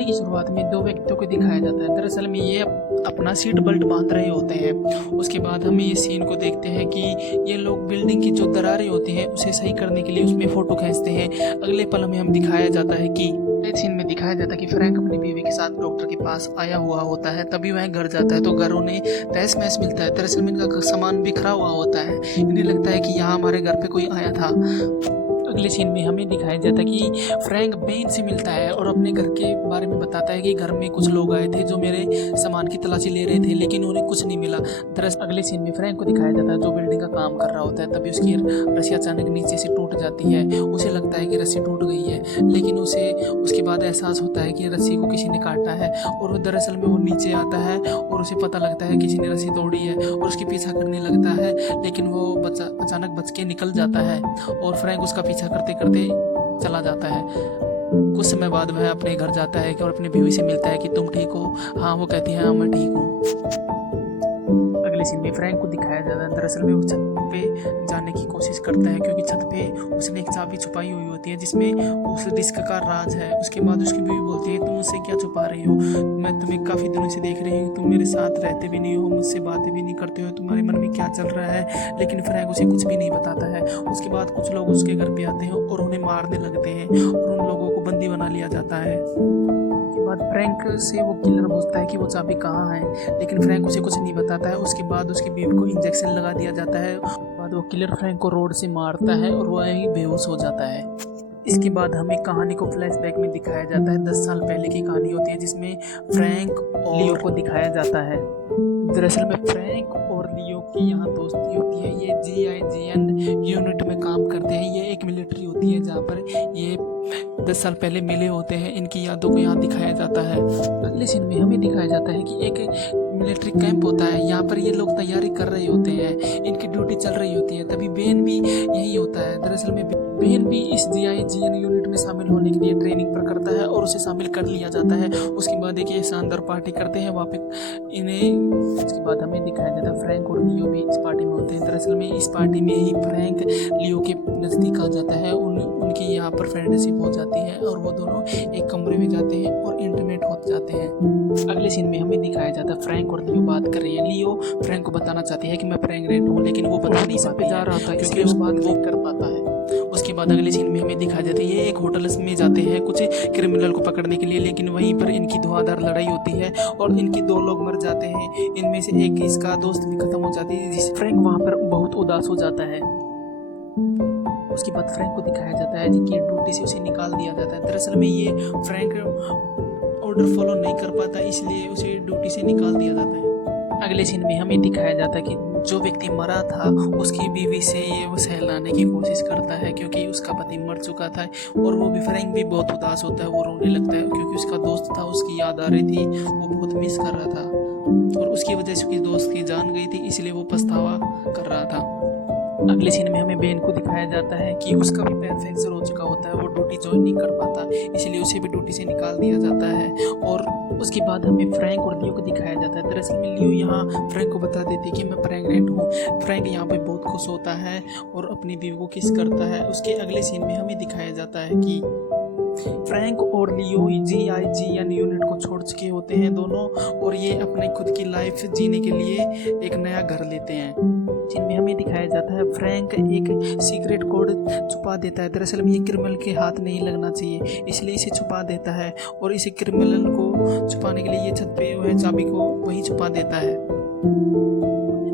कहानी की शुरुआत में दो व्यक्तियों को दिखाया जाता है। दरअसल में ये अपना सीट बेल्ट बांध रहे होते हैं। उसके बाद हम ये सीन को देखते हैं कि ये लोग बिल्डिंग की जो दरारें होती हैं उसे सही करने के लिए उसमें फ़ोटो खींचते हैं। अगले पल में हम दिखाया जाता है कि इस सीन में दिखाया जाता है कि फ्रैंक अपनी बीवी के साथ डॉक्टर के पास आया हुआ होता है। तभी वह घर जाता है तो घर उन्हें तहस महस मिलता है। दरअसल में इनका सामान बिखरा हुआ होता है। इन्हें लगता है कि यहाँ हमारे घर पे कोई आया था। अगले सीन में हमें दिखाया जाता है कि फ्रैंक बेन से मिलता है और अपने घर के बारे में बताता है कि घर में कुछ लोग आए थे जो मेरे सामान की तलाशी ले रहे थे, लेकिन उन्हें कुछ नहीं मिला। दरअसल अगले सीन में फ्रैंक को दिखाया जाता है जो बिल्डिंग का काम कर रहा होता है। तभी उसकी रस्सी अचानक नीचे से टूट जाती है। उसे लगता है कि रस्सी टूट गई है, लेकिन उसे उसके बाद एहसास होता है कि रस्सी को किसी ने काटा है और दरअसल में वो नीचे आता है और उसे पता लगता है किसी ने रस्सी तोड़ी है और उसके पीछा करने लगता है, लेकिन वो अचानक बच के निकल जाता है और फ्रैंक उसका पीछा करते करते चला जाता है। कुछ समय बाद वह अपने घर जाता है और अपनी बीवी से मिलता है कि तुम ठीक हो? हाँ, वो कहती है हाँ मैं ठीक हूँ। अगले सीन में फ्रैंक को दिखाया जाता है। दरअसल में वो छत पे जाने की कोशिश करता है क्योंकि छत पे उसने एक चाबी छुपाई हुई होती है जिसमें उस डिस्क का राज है। उसके बाद उसकी बीवी बोलती है तुम मुझसे क्या छुपा रही हो? मैं तुम्हें काफ़ी दिनों से देख रही हूँ, तुम मेरे साथ रहते भी नहीं हो, मुझसे बातें भी नहीं करते हो, तुम्हारे मन में क्या चल रहा है? लेकिन फ्रैंक उसे कुछ भी नहीं बताता है। उसके बाद कुछ लोग उसके घर पे आते हैं और उन्हें मारने लगते हैं और उन लोगों को बंदी बना लिया जाता है। बाद फ्रैंक से वो किलर पूछता है कि वो चाबी कहाँ है, लेकिन फ्रैंक उसे कुछ नहीं बताता है। उसके बाद उसकी बीवी को इंजेक्शन लगा दिया जाता है। बाद वो किलर फ्रैंक को रोड से मारता है और वह ही बेहोश हो जाता है। इसके बाद हमें कहानी को फ्लैशबैक में दिखाया जाता है। 10 साल पहले की कहानी होती है जिसमें फ्रैंक और लियो को दिखाया जाता है। दरअसल में फ्रैंक और लियो की यहाँ दोस्ती होती है। ये GIGN यूनिट में काम करते हैं। ये एक मिलिट्री होती है जहाँ पर ये 10 साल पहले मिले होते हैं। इनकी यादों को यहाँ दिखाया जाता है। अगले सीन में हमें दिखाया जाता है कि एक मिलिट्री कैंप होता है। यहाँ पर ये लोग तैयारी कर रहे होते हैं, इनकी ड्यूटी चल रही होती है। तभी बेन भी यही होता है। दरअसल में बेन भी इस GIGN यूनिट में शामिल होने के लिए ट्रेनिंग पर करता है और उसे शामिल कर लिया जाता है। उसके बाद एक ये शानदार पार्टी करते हैं वहाँ पे इन्हें। उसके बाद हमें दिखाया जाता है फ्रैंक और लियो भी इस पार्टी में होते हैं। दरअसल में इस पार्टी में ही फ्रैंक लियो के नज़दीक आ जाता है। उनकी यहाँ पर फ्रेंडशिप हो जाती है और वो दोनों एक कमरे में जाते हैं और इंटीमेट हो जाते हैं। अगले सीन में हमें दिखाया जाता है फ्रैंक और लियो बात कर रही है। लियो फ्रैंक को बताना चाहती है कि मैं प्रेग्नेंट हूँ, लेकिन वो बता नहीं सकती जा रहा था क्योंकि उस बात नहीं कर पाता है। उसके बाद अगले सीन में हमें दिखाया जाता है ये एक होटल में जाते हैं कुछ क्रिमिनल को पकड़ने के लिए, लेकिन वहीं पर इनकी धुआंधार लड़ाई होती है और इनकी 2 लोग मर जाते हैं। इनमें से एक इसका दोस्त भी खत्म हो जाती है, जिससे फ्रैंक वहाँ पर बहुत उदास हो जाता है। उसके बाद फ्रैंक को दिखाया जाता है कि ड्यूटी से उसे निकाल दिया जाता है। दरअसल में ये फ्रैंक ऑर्डर फॉलो नहीं कर पाता, इसलिए उसे ड्यूटी से निकाल दिया जाता है। अगले सीन में हमें दिखाया जाता है कि जो व्यक्ति मरा था उसकी बीवी से ये वो सहलाने की कोशिश करता है क्योंकि उसका पति मर चुका था और वो भी फ्रैंक भी बहुत उदास होता है। वो रोने लगता है क्योंकि उसका दोस्त था, उसकी याद आ रही थी, वो बहुत मिस कर रहा था और उसकी वजह से उसकी दोस्त की जान गई थी, इसलिए वो पछतावा कर रहा था। अगले सीन में हमें बेन को दिखाया जाता है कि उसका भी पैर फ्रैक्चर हो चुका होता है। वो ड्यूटी ज्वाइन नहीं कर पाता, इसलिए उसे भी ड्यूटी से निकाल दिया जाता है। और उसके बाद हमें फ्रैंक और लियो को दिखाया जाता है। दरअसल में लियो यहाँ फ्रैंक को बता देती है कि मैं प्रेग्नेंट हूँ। फ्रैंक यहाँ पे बहुत खुश होता है और अपनी बीवी को किस करता है। उसके अगले सीन में हमें दिखाया जाता है कि फ्रैंक और लियो GIGN यूनिट को छोड़ चुके होते हैं दोनों, और ये अपने खुद की लाइफ जीने के लिए एक नया घर लेते हैं। जिनमें हमें दिखाया जाता है फ्रैंक एक सीक्रेट कोड छुपा देता है। दरअसल में ये क्रिमिनल के हाथ नहीं लगना चाहिए, इसलिए इसे छुपा देता है और इसे क्रिमिनल को छुपाने के लिए ये छत पे वह चाबी को वही छुपा देता है।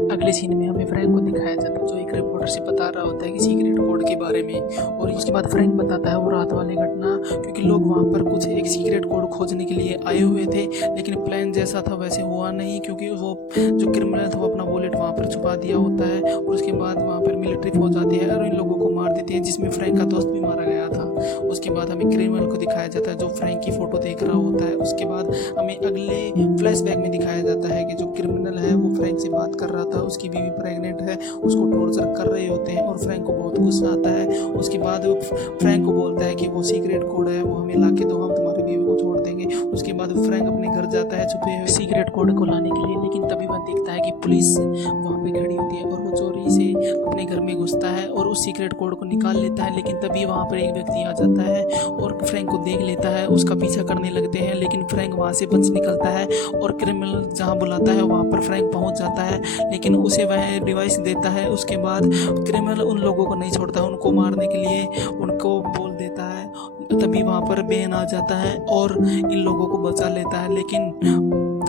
अगले सीन में हमें फ्रैंक को दिखाया जाता है जो एक रिपोर्टर से बता रहा होता है कि सीक्रेट कोड के बारे में, और उसके बाद फ्रैंक बताता है वो रात वाली घटना, क्योंकि लोग वहाँ पर कुछ एक सीक्रेट कोड खोजने के लिए आए हुए थे, लेकिन प्लान जैसा था वैसे हुआ नहीं क्योंकि वो जो क्रिमिनल था वो अपना वॉलेट वहाँ पर छुपा दिया होता है और उसके बाद वहाँ पर मिलिट्री फौज आती है और इन लोगों को मार देती है, जिसमें फ्रैंक का दोस्त भी मारा गया था। उसके बाद हमें क्रिमिनल को दिखाया जाता है जो फ्रैंक की फ़ोटो देख रहा होता है। उसके बाद हमें अगले फ्लैशबैक में दिखाया जाता है कि जो क्रिमिनल है वो फ्रैंक से बात कर रहा था, उसकी बीवी प्रेग्नेंट है, उसको टॉर्चर कर रहे होते हैं और फ्रैंक को बहुत गुस्सा आता है। उसके बाद वो फ्रैंक को बोलता है कि वो सीक्रेट कोड है वो हमें ला के दो, हम तुम्हारी बीवी को छोड़ देंगे। उसके बाद फ्रैंक अपने घर जाता है छुपे हुए सीक्रेट कोड को लाने के लिए, लेकिन तभी वह देखता है कि पुलिस वहाँ पे खड़ी होती है और वो चोरी से अपने घर में घुसता है और उस सीक्रेट कोड को निकाल लेता है। लेकिन तभी वहाँ पर एक व्यक्ति आ जाता है और फ्रैंक को देख लेता है, उसका पीछा करने लगते हैं, लेकिन फ्रैंक वहाँ से बच निकलता है और क्रिमिनल जहाँ बुलाता है वहाँ पर फ्रैंक पहुँच जाता है, लेकिन उसे वह डिवाइस देता है। उसके बाद क्रिमिनल उन लोगों को नहीं छोड़ता, उनको मारने के लिए उनको बोल देता है। तभी वहाँ पर बेन आ जाता है और इन लोगों को बचा लेता है, लेकिन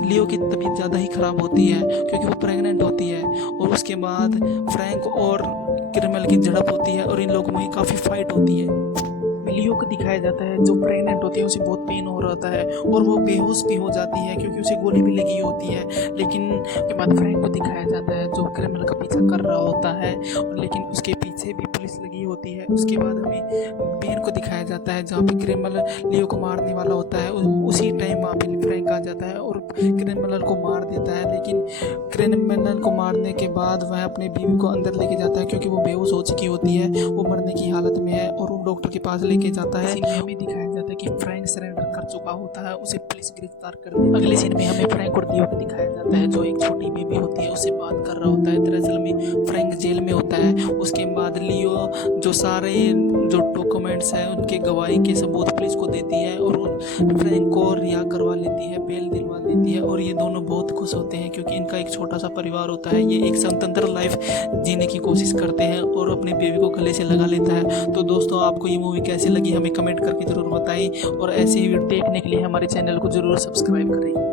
लियो की तबीयत ज़्यादा ही ख़राब होती है क्योंकि वो प्रेग्नेंट होती है। और उसके बाद फ्रैंक और क्रिमिनल की झड़प होती है और इन लोगों में काफ़ी फाइट होती है। लियो को दिखाया जाता है जो प्रेग्नेंट होती है उसे बहुत पेन हो रहा है और वो बेहोश भी हो जाती है क्योंकि उसे गोली भी लगी होती है। लेकिन उसके बाद फ्रैंक को दिखाया जाता है जो क्रिमिनल का पीछा कर रहा होता है, लेकिन उसके पीछे भी पुलिस लगी होती है। उसके बाद हमें बेन को दिखाया जाता है जहाँ पे क्रिमिनल लियो को मारने वाला होता है। उसी टाइम वहाँ पे फ्रैंक आ जाता है और क्रिमिनल को मार देता है, लेकिन क्रिमिनल को मारने के बाद वह अपने बीवी को अंदर लेके जाता है क्योंकि वो बेहोश हो चुकी होती है, वो मरने की हालत में है और वो डॉक्टर के पास लेके जाता है। हमें दिखाया जाता है कि फ्रैंक सरेंडर कर चुका होता है, उसे पुलिस गिरफ्तार कर देती है। अगले सीन में हमें फ्रैंक और लियो को दिखाया जाता है जो एक छोटी बेबी होती है उससे बात कर रहा होता है। दरअसल में फ्रैंक जेल में होता है। उसके बाद लियो जो सारे जो डॉक्यूमेंट्स हैं उनके गवाही के सबूत पुलिस को देती है और फ्रैंक को रिहा करवा लेती है, बेल दिलवा देती है और ये दोनों बहुत खुश होते हैं क्योंकि इनका एक छोटा सा परिवार होता है। ये एक स्वतंत्र लाइफ जीने की कोशिश करते हैं और अपने बेबी को गले से लगा लेता है। तो दोस्तों आपको ये मूवी कैसी लगी हमें कमेंट करके ज़रूर बताएं और ऐसे ही वीडियो देखने के लिए हमारे चैनल को ज़रूर सब्सक्राइब करें।